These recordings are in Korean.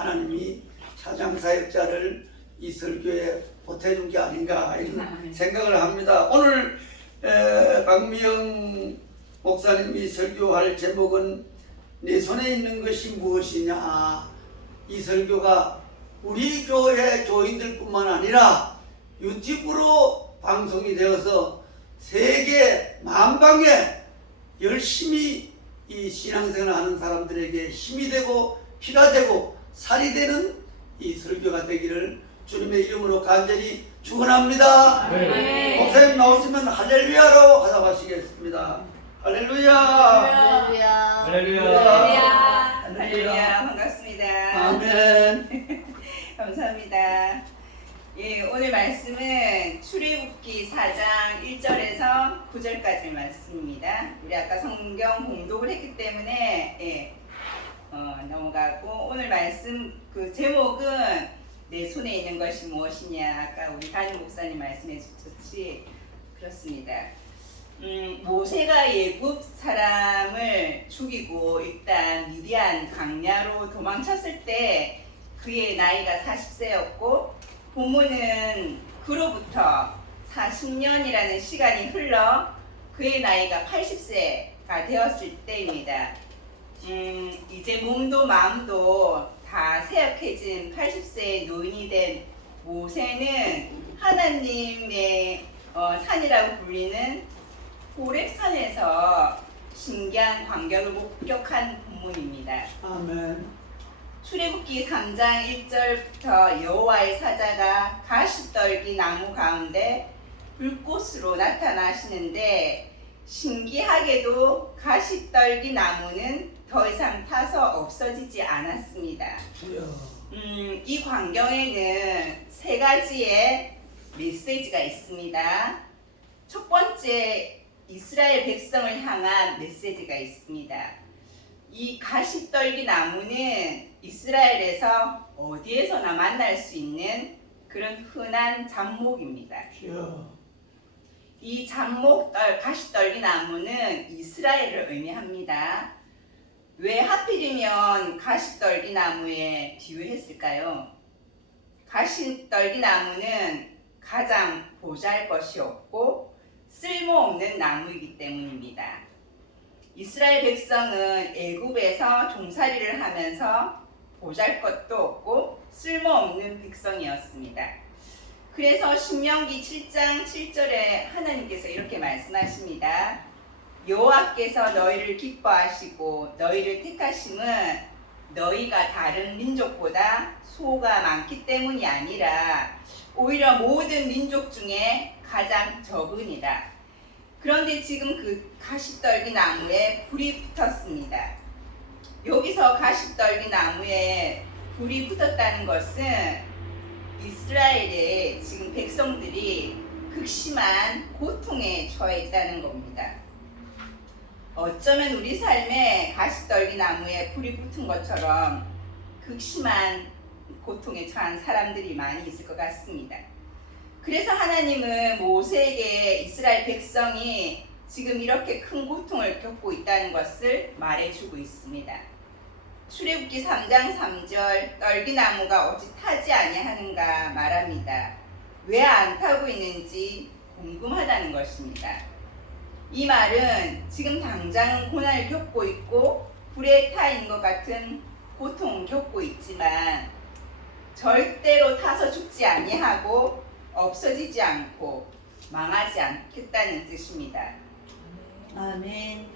하나님이 차장사역자를 이 설교에 보태준 게 아닌가 이런 생각을 합니다. 오늘 박미영 목사님이 설교할 제목은 내 손에 있는 것이 무엇이냐. 이 설교가 우리 교회 교인들뿐만 아니라 유튜브로 방송이 되어서 세계 만방에 열심히 이 신앙생활을 하는 사람들에게 힘이 되고 피가 되고 살이 되는 이 설교가 되기를 주님의 이름으로 간절히 축원합니다. 네. 목사님 나오시면 할렐루야로 하답하시겠습니다. 할렐루야. 할렐루야. 할렐루야. 할렐루야. 반갑습니다. 아멘. 감사합니다. 예, 오늘 말씀은 출애굽기 4장 1절에서 9절까지 말씀입니다. 우리 아까 성경 봉독을 했기 때문에 넘어가고 오늘 말씀 그 제목은 내 손에 있는 것이 무엇이냐. 아까 우리 담임 목사님 말씀해 주셨지 그렇습니다. 모세가 예굽 사람을 죽이고 일단 미디안 광야로 도망쳤을 때 그의 나이가 40세였고 본문은 그로부터 40년이라는 시간이 흘러 그의 나이가 80세가 되었을 때입니다. 이제 몸도 마음도 다 쇠약해진 80세의 노인이 된 모세는 하나님의 산이라고 불리는 호렙산에서 신기한 광경을 목격한 본문입니다. 아멘. 출애굽기 3장 1절부터 여호와의 사자가 가시떨기 나무 가운데 불꽃으로 나타나시는데 신기하게도 가시떨기 나무는 더 이상 타서 없어지지 않았습니다. 이 광경에는 세 가지의 메시지가 있습니다. 첫 번째, 이스라엘 백성을 향한 메시지가 있습니다. 이 가시떨기 나무는 이스라엘에서 어디에서나 만날 수 있는 그런 흔한 잡목입니다. 이 잡목 가시떨기 나무는 이스라엘을 의미합니다. 왜 하필이면 가시떨기 나무에 비유했을까요? 가시떨기 나무는 가장 보잘것이없고 쓸모없는 나무이기 때문입니다. 이스라엘 백성은 애굽에서 종살이를 하면서 보잘것도 없고 쓸모없는 백성이었습니다. 그래서 신명기 7장 7절에 하나님께서 이렇게 말씀하십니다. 여호와께서 너희를 기뻐하시고 너희를 택하심은 너희가 다른 민족보다 수가 많기 때문이 아니라 오히려 모든 민족 중에 가장 적으니라. 그런데 지금 그 가시떨기 나무에 불이 붙었습니다. 여기서 가시떨기 나무에 불이 붙었다는 것은 이스라엘의 지금 백성들이 극심한 고통에 처해 있다는 겁니다. 어쩌면 우리 삶에 가시떨기 나무에 불이 붙은 것처럼 극심한 고통에 처한 사람들이 많이 있을 것 같습니다. 그래서 하나님은 모세에게 이스라엘 백성이 지금 이렇게 큰 고통을 겪고 있다는 것을 말해주고 있습니다. 출애굽기 3장 3절 떨기나무가 어찌 타지 아니하는가 말합니다. 왜 안 타고 있는지 궁금하다는 것입니다. 이 말은 지금 당장 고난을 겪고 있고 불에 타 있는 것 같은 고통을 겪고 있지만 절대로 타서 죽지 아니하고 없어지지 않고 망하지 않겠다는 뜻입니다. 아멘.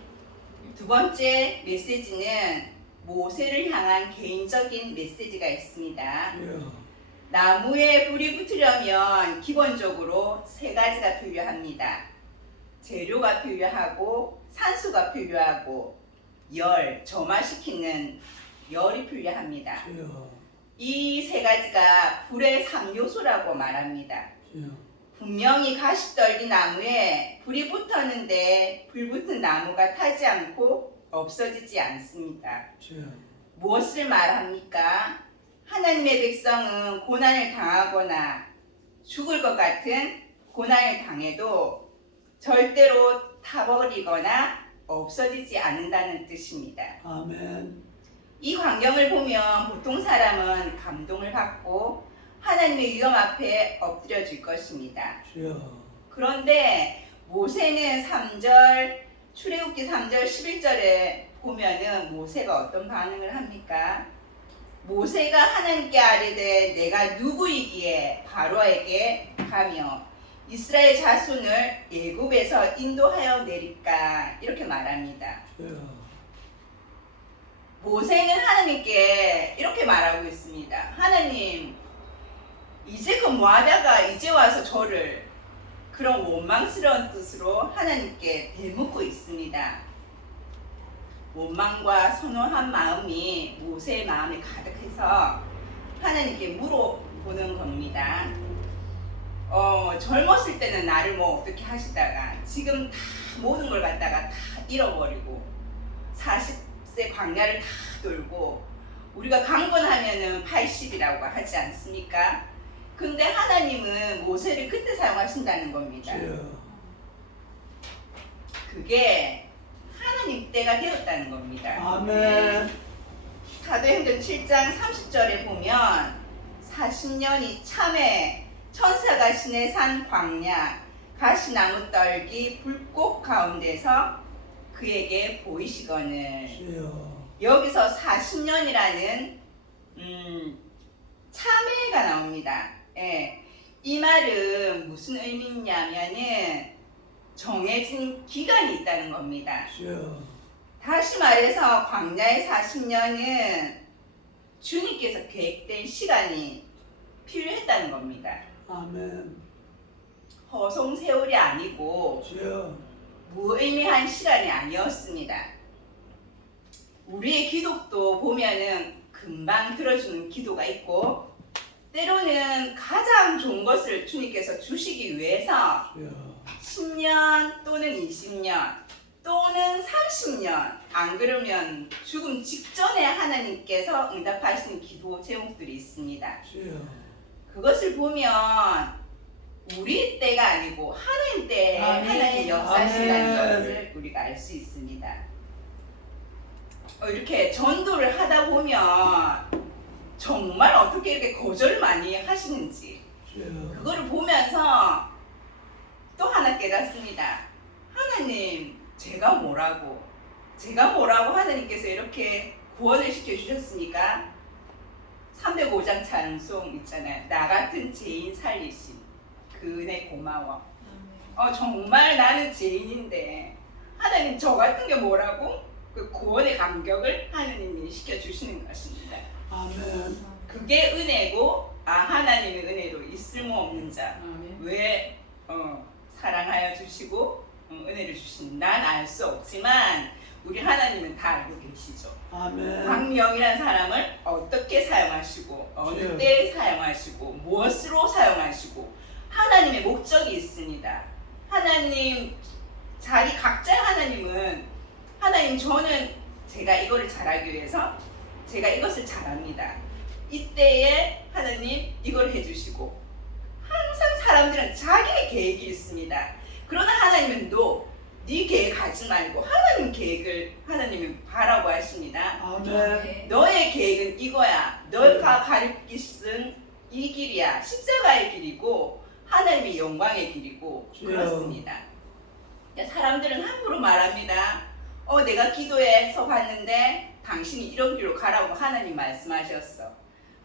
두 번째 메시지는 모세를 향한 개인적인 메시지가 있습니다. 나무에 불이 붙으려면 기본적으로 세 가지가 필요합니다. 재료가 필요하고 산소가 필요하고 점화시키는 열이 필요합니다. 이 세 가지가 불의 3요소라고 말합니다. 분명히 가시떨기 나무에 불이 붙었는데 불 붙은 나무가 타지 않고 없어지지 않습니다. 무엇을 말합니까? 하나님의 백성은 고난을 당하거나 죽을 것 같은 고난을 당해도 절대로 타버리거나 없어지지 않는다는 뜻입니다. 아멘. 이 광경을 보면 보통 사람은 감동을 받고 하나님의 위엄 앞에 엎드려질 것입니다. 그런데 모세는 3절 출애굽기 3절 11절에 보면은 모세가 어떤 반응을 합니까? 모세가 하나님께 아뢰되 내가 누구이기에 바로에게 가며 이스라엘 자손을 애굽에서 인도하여 내릴까 이렇게 말합니다. 모세는 하나님께 이렇게 말하고 있습니다. 하나님, 이제껏 뭐하다가 이제 와서 저를 그런 원망스러운 뜻으로 하나님께 대묻고 있습니다. 원망과 선호한 마음이 모세의 마음에 가득해서 하나님께 물어보는 겁니다. 젊었을 때는 나를 뭐 어떻게 하시다가 지금 다 모든 걸 갖다가 다 잃어버리고 40세 광야를 다 돌고 우리가 강건하면은 80이라고 하지 않습니까? 근데 하나님은 모세를 그때 사용하신다는 겁니다. 그게 하나님 때가 되었다는 겁니다. 아멘. 사도행전 7장 30절에 보면 40년이 참에 천사가 시내산 광야 가시나무 떨기 불꽃 가운데서 그에게 보이시거늘. 여기서 40년이라는 참회가 나옵니다. 예. 이 말은 무슨 의미냐면은 정해진 기간이 있다는 겁니다. 다시 말해서 광야의 40년은 주님께서 계획된 시간이 필요했다는 겁니다. 아멘. 허송 세월이 아니고 무의미한 시간이 아니었습니다. 우리의 기도도 보면은 금방 들어주는 기도가 있고 때로는 가장 좋은 것을 주님께서 주시기 위해서 10년 또는 20년 또는 30년 안 그러면 죽음 직전에 하나님께서 응답하시는 기도 제목들이 있습니다. 그것을 보면 우리 때가 아니고 하나님 때 하나님 역사하신다는 것을 우리가 알 수 있습니다. 이렇게 전도를 하다 보면 정말 어떻게 이렇게 거절을 많이 하시는지 그거를 보면서 또 하나 깨닫습니다. 하나님 제가 뭐라고 하나님께서 이렇게 구원을 시켜주셨습니까? 305장 찬송 있잖아요. 나 같은 죄인 살리심 그 은혜 고마워. 정말 나는 죄인인데 하나님 저 같은 게 뭐라고? 그 구원의 감격을 하나님이 시켜주시는 것입니다. 아멘. 그게 은혜고 하나님의 은혜로 있을 모 없는 자 왜 사랑하여 주시고 은혜를 주신 난 알 수 없지만 우리 하나님은 다 알고 계시죠. 아멘. 광명이라는 사람을 어떻게 사용하시고 어느 때에 사용하시고 무엇으로 사용하시고 하나님의 목적이 있습니다. 하나님 자기 각자의 하나님 저는 제가 이거를 잘하기 위해서 제가 이것을 잘합니다. 이때에 하나님 이걸 해주시고 항상 사람들은 자기의 계획이 있습니다. 그러나 하나님은 네 계획 하지 말고 하나님 계획을 하나님은 바라고 하십니다. 아멘. 너의 계획은 이거야. 너가 가르치신 이 길이야. 십자가의 길이고 하나님의 영광의 길이고 그렇습니다. 사람들은 함부로 말합니다. 내가 기도해서 봤는데 당신이 이런 길로 가라고 하나님 말씀하셨어.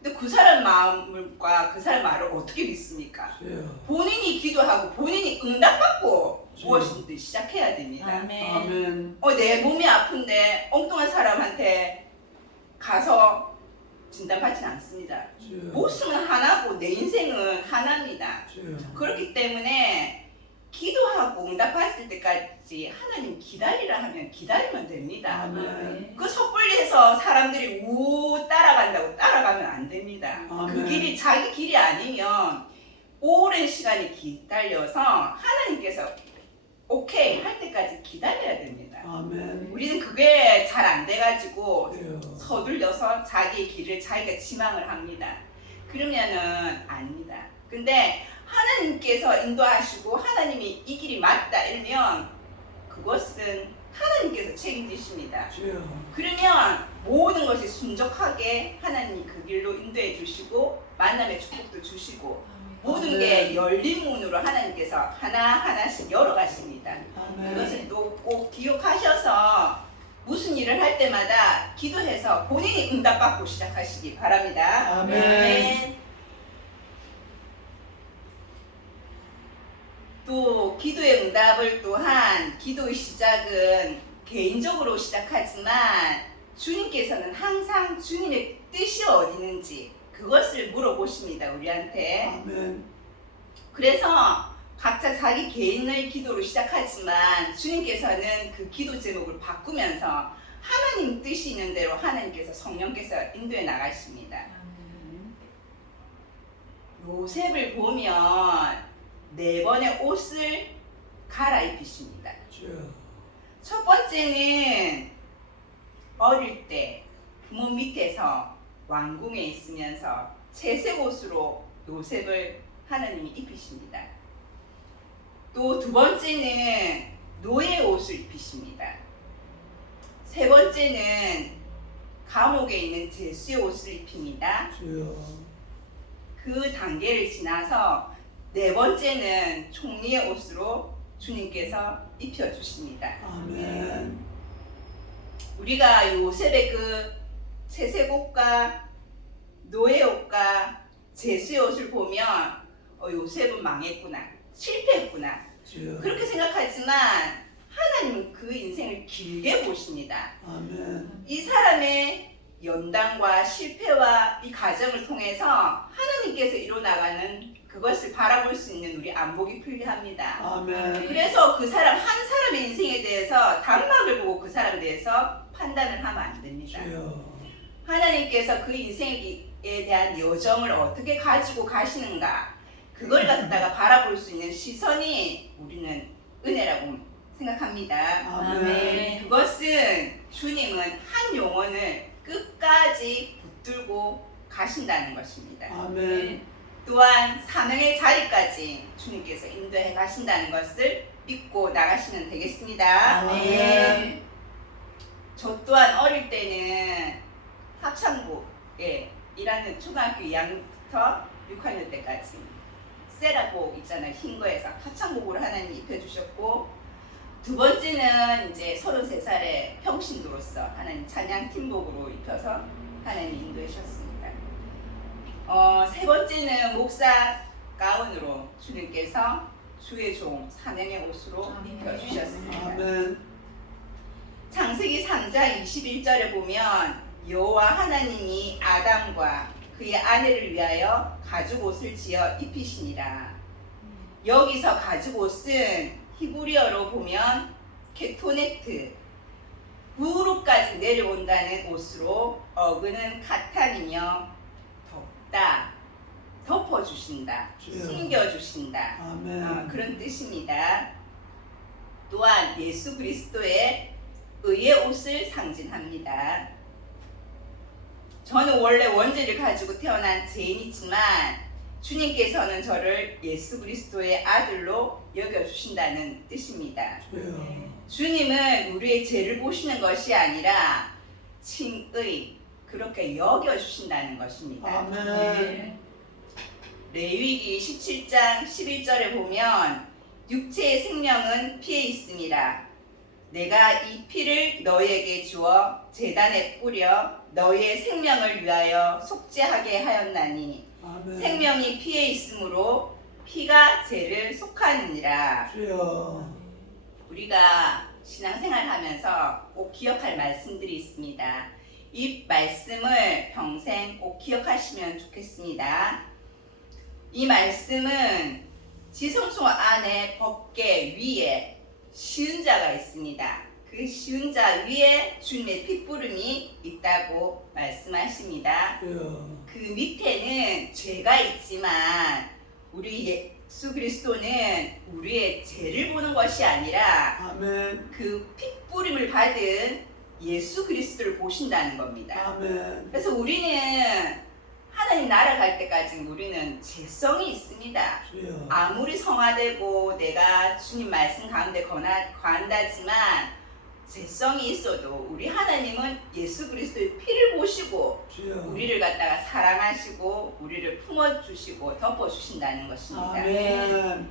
근데 그 사람 마음과 그 사람 말을 어떻게 믿습니까? 본인이 기도하고 본인이 응답받고 무엇이든 시작해야 됩니다. 아멘. 내 몸이 아픈데 엉뚱한 사람한테 가서 진단받지는 않습니다. 모습은 하나고 내 인생은 하나입니다. 그렇기 때문에 기도하고 응답받을 때까지 하나님 기다리라 하면 기다리면 됩니다. 아멘. 그 섣불리해서 사람들이 따라간다고 따라가면 안 됩니다. 아멘. 그 길이 자기 길이 아니면 오랜 시간이 기다려서 하나님께서 오케이 할 때까지 기다려야 됩니다. 아멘. 우리는 그게 잘 안 돼가지고 서둘려서 자기의 길을 자기가 지망을 합니다. 그러면은 아닙니다. 근데 하나님께서 인도하시고 하나님이 이 길이 맞다 이러면 그것은 하나님께서 책임지십니다. 주여. 그러면 모든 것이 순적하게 하나님이 그 길로 인도해 주시고 만남의 축복도 주시고 모든 게 열린 문으로 하나님께서 하나하나씩 열어가십니다. 이것을 또 꼭 기억하셔서 무슨 일을 할 때마다 기도해서 본인이 응답받고 시작하시기 바랍니다. 아멘. 또 기도의 응답을 또한 기도의 시작은 개인적으로 시작하지만 주님께서는 항상 주님의 뜻이 어디 있는지 그것을 물어보십니다, 우리한테. 아멘. 그래서 각자 자기 개인의 기도로 시작하지만 주님께서는 그 기도 제목을 바꾸면서 하나님 뜻이 있는 대로 하나님께서 성령께서 인도해 나가십니다. 요셉을 보면 4번의 옷을 갈아입히십니다. 주여. 첫 번째는 어릴 때 부모 밑에서 왕궁에 있으면서 채색 옷으로 요셉을 하나님이 입히십니다. 또 두 번째는 노예 옷을 입히십니다. 세 번째는 감옥에 있는 제수의 옷을 입힙니다. 주여. 그 단계를 지나서 네 번째는 총리의 옷으로 주님께서 입혀주십니다. 아멘. 우리가 요셉의 그 채색 옷과 노예 옷과 제수의 옷을 보면 요셉은 망했구나, 실패했구나 주여. 그렇게 생각하지만 하나님은 그 인생을 길게 보십니다. 아멘. 이 사람의 연단과 실패와 이 과정을 통해서 하나님께서 이뤄나가는 그것을 바라볼 수 있는 우리 안목이 필요합니다. 아멘. 그래서 그 사람 한 사람의 인생에 대해서 단막을 보고 그 사람에 대해서 판단을 하면 안 됩니다. 주여. 하나님께서 그 인생에 대한 여정을 어떻게 가지고 가시는가 그걸 갖다가 바라볼 수 있는 시선이 우리는 은혜라고 생각합니다. 아멘. 그것은 주님은 한 영혼을 끝까지 붙들고 가신다는 것입니다. 아멘. 또한 사명의 자리까지 주님께서 인도해 가신다는 것을 믿고 나가시면 되겠습니다. 아멘. 저 또한 어릴 때는 합창부에 일하는 초등학교 2학년부터 6학년 때까지 세라복 있잖아요. 흰 거에서 합창복으로 하나님 입혀주셨고 두 번째는 이제 33살에 평신도로서 하나님 찬양팀복으로 입혀서 하나님 인도하셨습니다. 세 번째는 목사 가운으로 주님께서 주의 종 사명의 옷으로 입혀주셨습니다. 아멘. 창세기 3장 21절에 보면 여호와 하나님이 아담과 그의 아내를 위하여 가죽 옷을 지어 입히시니라. 여기서 가죽 옷은 히브리어로 보면 케토네트, 무릎까지 내려온다는 옷으로 어그는 카탄이며 덮다, 덮어주신다, 주여. 숨겨주신다 아멘. 그런 뜻입니다. 또한 예수 그리스도의 의의 옷을 상징합니다. 저는 원래 원죄를 가지고 태어난 죄인이지만 주님께서는 저를 예수 그리스도의 아들로 여겨주신다는 뜻입니다. 주여. 주님은 우리의 죄를 보시는 것이 아니라 칭의, 그렇게 여겨주신다는 것입니다. 아멘. 레위기 17장 11절에 보면 육체의 생명은 피에 있음이라. 내가 이 피를 너희에게 주어 제단에 뿌려 너희의 생명을 위하여 속죄하게 하였나니 아멘. 생명이 피에 있으므로 피가 죄를 속하느니라. 주여. 우리가 신앙생활 하면서 꼭 기억할 말씀들이 있습니다. 이 말씀을 평생 꼭 기억하시면 좋겠습니다. 이 말씀은 지성소 안에 법궤 위에 시은자가 있습니다. 그 시은자 위에 주님의 핏부름이 있다고 말씀하십니다. 주여. 그 밑에는 죄가 있지만 우리 예수 그리스도는 우리의 죄를 보는 것이 아니라 아멘. 그 핏부림을 받은 예수 그리스도를 보신다는 겁니다. 아멘. 그래서 우리는 하나님 나라 갈 때까지 우리는 죄성이 있습니다. 주여. 아무리 성화되고 내가 주님 말씀 가운데 거한다지만 죄성이 있어도 우리 하나님은 예수 그리스도의 피를 보시고 주여. 우리를 갖다가 사랑하시고 우리를 품어주시고 덮어주신다는 것입니다. 아멘.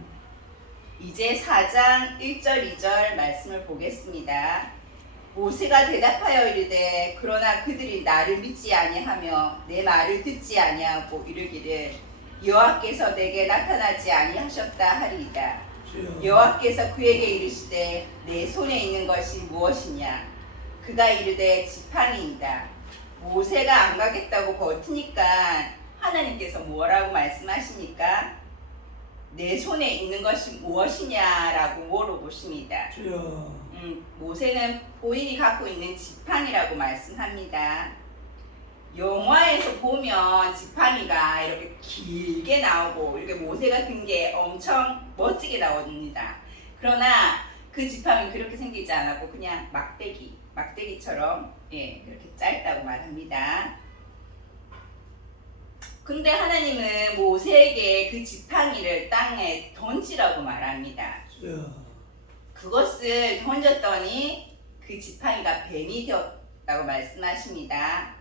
이제 4장 1절 2절 말씀을 보겠습니다. 모세가 대답하여 이르되 그러나 그들이 나를 믿지 아니하며 내 말을 듣지 아니하고 이르기를 여호와께서 내게 나타나지 아니하셨다 하리이다. 주여. 여호와께서 그에게 이르시되 내 손에 있는 것이 무엇이냐? 그가 이르되 지팡이이다. 모세가 안 가겠다고 버티니까 하나님께서 뭐라고 말씀하시니까 내 손에 있는 것이 무엇이냐라고 물어보십니다. 주여. 모세는 본인이 갖고 있는 지팡이라고 말씀합니다. 영화에서 보면 지팡이가 이렇게 길게 나오고 이렇게 모세가 든 게 엄청 멋지게 나옵니다. 그러나 그 지팡이 그렇게 생기지 않았고 그냥 막대기처럼 그렇게 짧다고 말합니다. 근데 하나님은 모세에게 그 지팡이를 땅에 던지라고 말합니다. 주여. 그것을 던졌더니 그 지팡이가 뱀이 되었다고 말씀하십니다.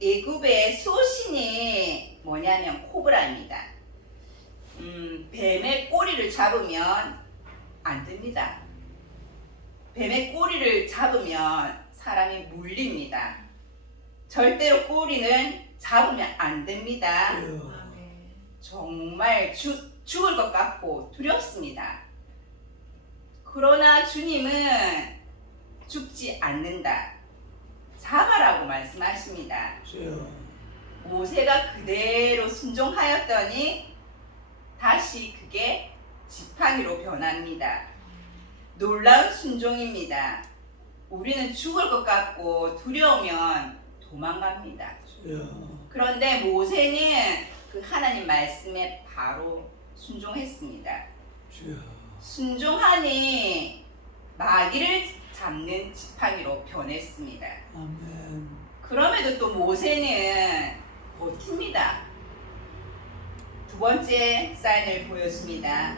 애굽의 수호신이 뭐냐면 코브라입니다. 뱀의 꼬리를 잡으면 안 됩니다. 뱀의 꼬리를 잡으면 사람이 물립니다. 절대로 꼬리는 잡으면 안 됩니다. 주여. 정말 죽을 것 같고 두렵습니다. 그러나 주님은 죽지 않는다. 잡아라고 말씀하십니다. 주여. 모세가 그대로 순종하였더니 다시 그게 지팡이로 변합니다. 놀라운 순종입니다. 우리는 죽을 것 같고 두려우면 도망갑니다. 주여. 그런데 모세는 그 하나님 말씀에 바로 순종했습니다. 주여. 순종하니 마귀를 잡는 지팡이로 변했습니다. 아멘. 그럼에도 또 모세는 버팁니다. 두 번째 사인을 보여줍니다.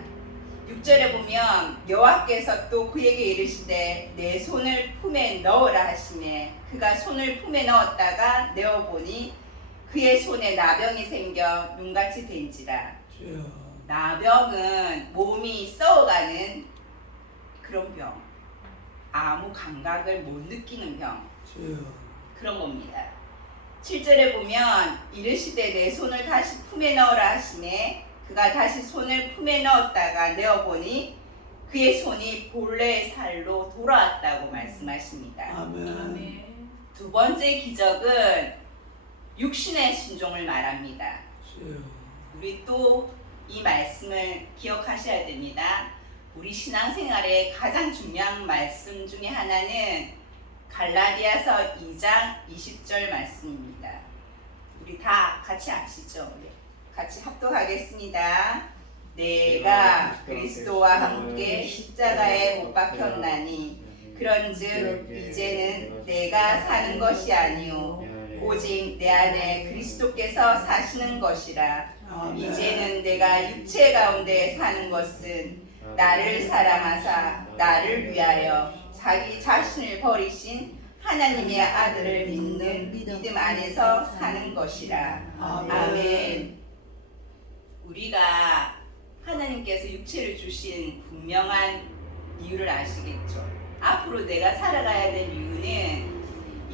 6절에 보면 여호와께서 또 그에게 이르시되 내 손을 품에 넣으라 하시매 그가 손을 품에 넣었다가 내어보니 그의 손에 나병이 생겨 눈같이 된지라. 주여. 나병은 몸이 썩어가는 그런 병, 아무 감각을 못 느끼는 병, 주여. 그런 겁니다. 7절에 보면 이르시되 내 손을 다시 품에 넣으라 하시매 그가 다시 손을 품에 넣었다가 내어보니 그의 손이 본래의 살로 돌아왔다고 말씀하십니다. 아멘. 두 번째 기적은 육신의 순종을 말합니다. 주여. 우리 또 이 말씀을 기억하셔야 됩니다. 우리 신앙생활의 가장 중요한 말씀 중에 하나는 갈라디아서 2장 20절 말씀입니다. 우리 다 같이 아시죠? 같이 합독하겠습니다. 내가 그리스도와 함께 십자가에 못 박혔나니 그런즉 이제는 내가 사는 것이 아니요 오직 내 안에 그리스도께서 사시는 것이라. 아멘. 이제는 내가 육체 가운데 사는 것은 나를 사랑하사 나를 위하여 자기 자신을 버리신 하나님의 아들을 믿는 믿음 안에서 사는 것이라. 아멘. 아멘. 우리가 하나님께서 육체를 주신 분명한 이유를 아시겠죠? 앞으로 내가 살아가야 될 이유는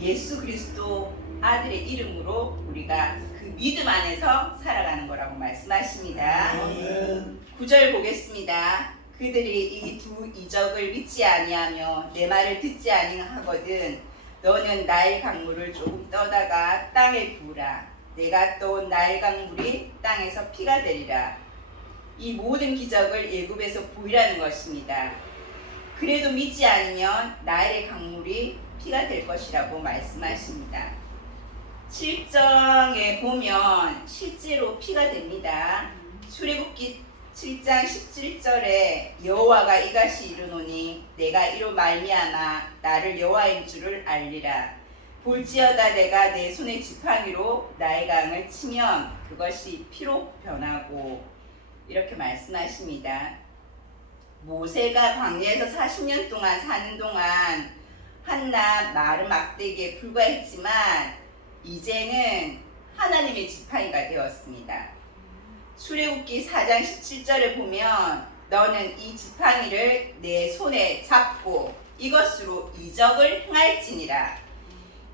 예수 그리스도 아들의 이름으로 우리가 그 믿음 안에서 살아가는 거라고 말씀하십니다. 아멘. 9절 보겠습니다. 그들이 이 두 이적을 믿지 아니하며 내 말을 듣지 아니하거든 너는 나일 강물을 조금 떠다가 땅에 부으라. 내가 또 나일 강물이 땅에서 피가 되리라. 이 모든 기적을 애굽에서 보이라는 것입니다. 그래도 믿지 않으면 나일의 강물이 피가 될 것이라고 말씀하십니다. 7장에 보면 실제로 피가 됩니다. 출애굽기 7장 17절에 여호와가 이같이 이르노니 내가 이로 말미암아 나를 여호와인 줄을 알리라. 볼지어다 내가 내 손의 지팡이로 나의 강을 치면 그것이 피로 변하고 이렇게 말씀하십니다. 모세가 광야에서 40년 동안 사는 동안 한낱 마른 막대기에 불과했지만 이제는 하나님의 지팡이가 되었습니다. 출애굽기 4장 17절에 보면 너는 이 지팡이를 내 손에 잡고 이것으로 이적을 행할지니라.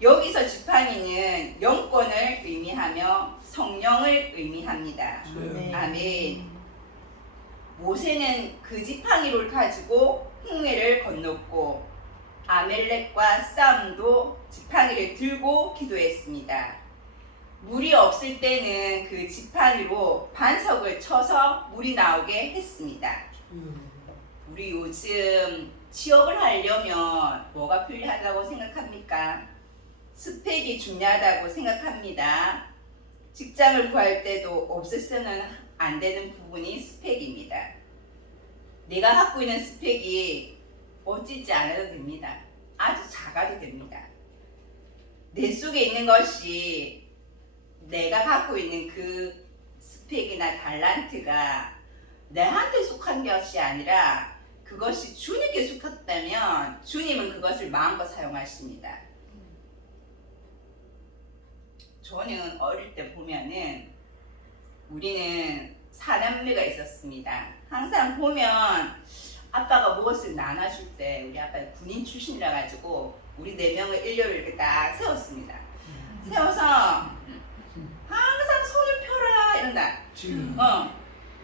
여기서 지팡이는 영권을 의미하며 성령을 의미합니다. 아멘. 모세는 그 지팡이를 가지고 홍해를 건넜고 아멜렉과 싸움도 지팡이를 들고 기도했습니다. 물이 없을 때는 그 지팡이로 반석을 쳐서 물이 나오게 했습니다. 우리 요즘 취업을 하려면 뭐가 필요하다고 생각합니까? 스펙이 중요하다고 생각합니다. 직장을 구할 때도 없애서는 안 되는 부분이 스펙입니다. 내가 갖고 있는 스펙이 멋지지 않아도 됩니다. 아주 작아도 됩니다. 내 속에 있는 것이 내가 갖고 있는 그 스펙이나 달란트가 내한테 속한 것이 아니라 그것이 주님께 속했다면 주님은 그것을 마음껏 사용하십니다. 저는 어릴 때 보면은 우리는 사남매가 있었습니다. 항상 보면 아빠가 무엇을 나눠줄 때 우리 아빠는 군인 출신이라 가지고 우리 4명을 일렬로 이렇게 딱 세웠습니다. 세워서 항상 손을 펴라 이런다.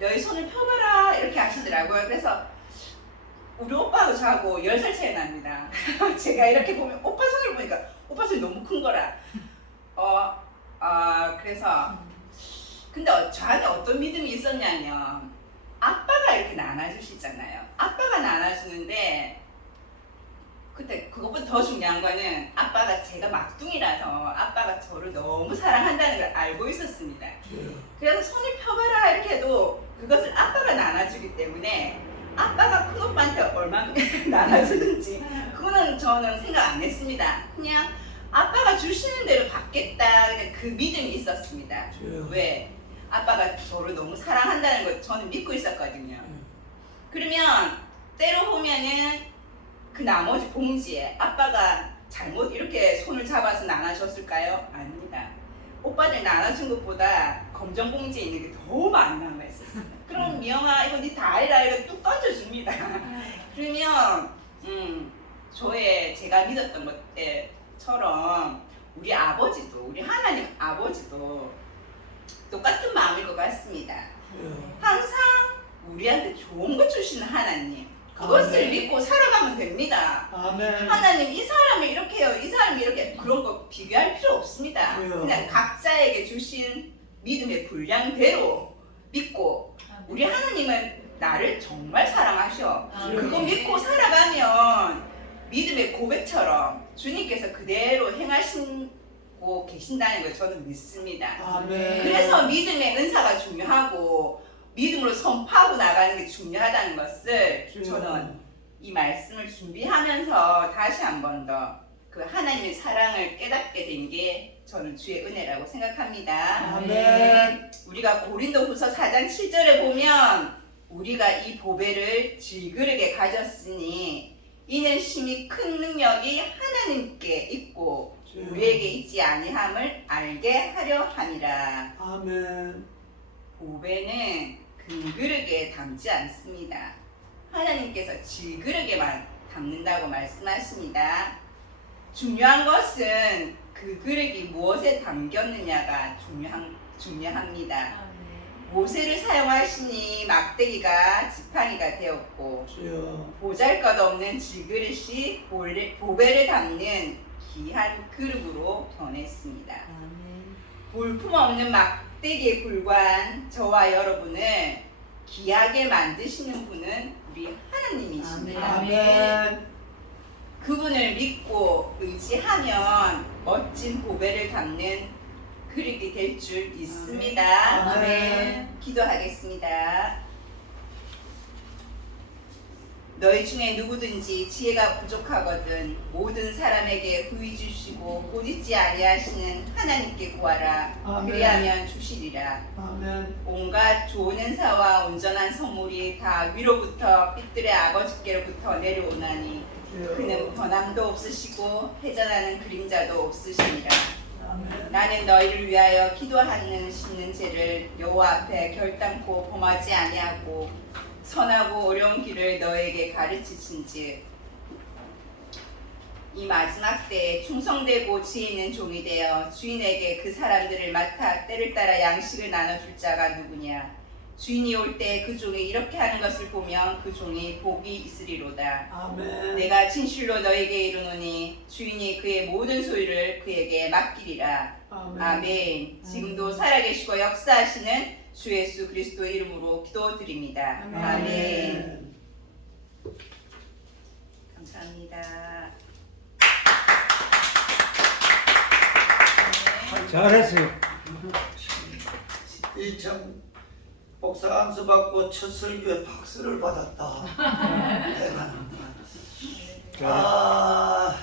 너희 손을 펴봐라 이렇게 하시더라고요. 그래서 우리 오빠하고 저하고 10살 차이 납니다. 제가 이렇게 보면 오빠 손을 보니까 오빠 손이 너무 큰 거라. 그래서 근데 저한테 어떤 믿음이 있었냐면 아빠가 이렇게 나눠주시잖아요. 아빠가 나눠주는데 그때 그것보다 더 중요한 거는 아빠가 제가 막둥이라서 아빠가 저를 너무 사랑한다는 걸 알고 있었습니다. 그래서 손을 펴봐라 이렇게 해도 그것을 아빠가 나눠주기 때문에 아빠가 큰 오빠한테 얼마큼 나눠주는지 그거는 저는 생각 안 했습니다. 그냥 아빠가 주시는 대로 받겠다 그 믿음이 있었습니다. 왜? 아빠가 저를 너무 사랑한다는 걸 저는 믿고 있었거든요. 그러면 때로 보면은 그 나머지 봉지에 아빠가 잘못 이렇게 손을 잡아서 나눠줬을까요? 아닙니다. 오빠들 나눠준 것보다 검정 봉지에 있는 게 더 많이 남아있었어요. 그럼 미영아 이거 니 다 알라 이렇게 뚝 던져줍니다. 그러면 제가 믿었던 것처럼 우리 아버지도 우리 하나님 아버지도 똑같은 마음일 것 같습니다. 항상 우리한테 좋은 것 주시는 하나님 그것을 아멘. 믿고 살아가면 됩니다. 아멘. 하나님 이 사람을 이렇게 해요 이 사람이 이렇게 그런 거 비교할 필요 없습니다. 그냥 각자에게 주신 믿음의 분량대로 믿고 우리 하나님은 나를 정말 사랑하셔. 그거 믿고 살아가면 믿음의 고백처럼 주님께서 그대로 행하시고 계신다는 걸 저는 믿습니다. 아멘. 그래서 믿음의 은사가 중요하고 믿음으로 선포하고 나가는 게 중요하다는 것을 저는 이 말씀을 준비하면서 다시 한 번 더 그 하나님의 사랑을 깨닫게 된 게 저는 주의 은혜라고 생각합니다. 아멘. 우리가 고린도후서 4장 7절에 보면 우리가 이 보배를 질그릇에 가졌으니 이는 심히 큰 능력이 하나님께 있고 우리에게 있지 아니함을 알게 하려 함이라. 아멘. 보배는 금그릇에 담지 않습니다. 하나님께서 질그릇에만 담는다고 말씀하십니다. 중요한 것은 그 그릇이 무엇에 담겼느냐가 중요합니다. 모세를 사용하시니 막대기가 지팡이가 되었고 보잘것없는 질그릇이 보배를 담는 귀한 그릇으로 변했습니다. 볼품없는 막대기에 불과한 저와 여러분을 귀하게 만드시는 분은 우리 하나님이십니다. 아멘. 그분을 믿고 의지하면 멋진 보배를 담는 그릇이 될 줄 믿습니다. 아멘. 기도하겠습니다. 너희 중에 누구든지 지혜가 부족하거든 모든 사람에게 후히 주시고 꼬리지 아니하시는 하나님께 구하라. 아멘. 그리하면 주시리라. 아멘. 온갖 좋은 은사와 온전한 선물이 다 위로부터 빛들의 아버지께로부터 내려오나니 그는 변함도 없으시고 회전하는 그림자도 없으시니라. 아멘. 나는 너희를 위하여 기도하는 씻는 죄를 여호와 앞에 결단코 범하지 아니하고 선하고 어려운 길을 너에게 가르치신즉 이 마지막 때에 충성되고 지혜 있는 종이 되어 주인에게 그 사람들을 맡아 때를 따라 양식을 나눠줄 자가 누구냐. 주인이 올 때 그 종이 이렇게 하는 것을 보면 그 종이 복이 있으리로다. 아멘. 내가 진실로 너에게 이르노니 주인이 그의 모든 소유를 그에게 맡기리라. 아멘. 지금도 살아계시고 역사하시는 주 예수 그리스도 이름으로 기도드립니다. 아멘. 감사합니다. 잘했어요. 이참 복사 안수 받고 첫 설교에 박수를 받았다. 대단하구나. 아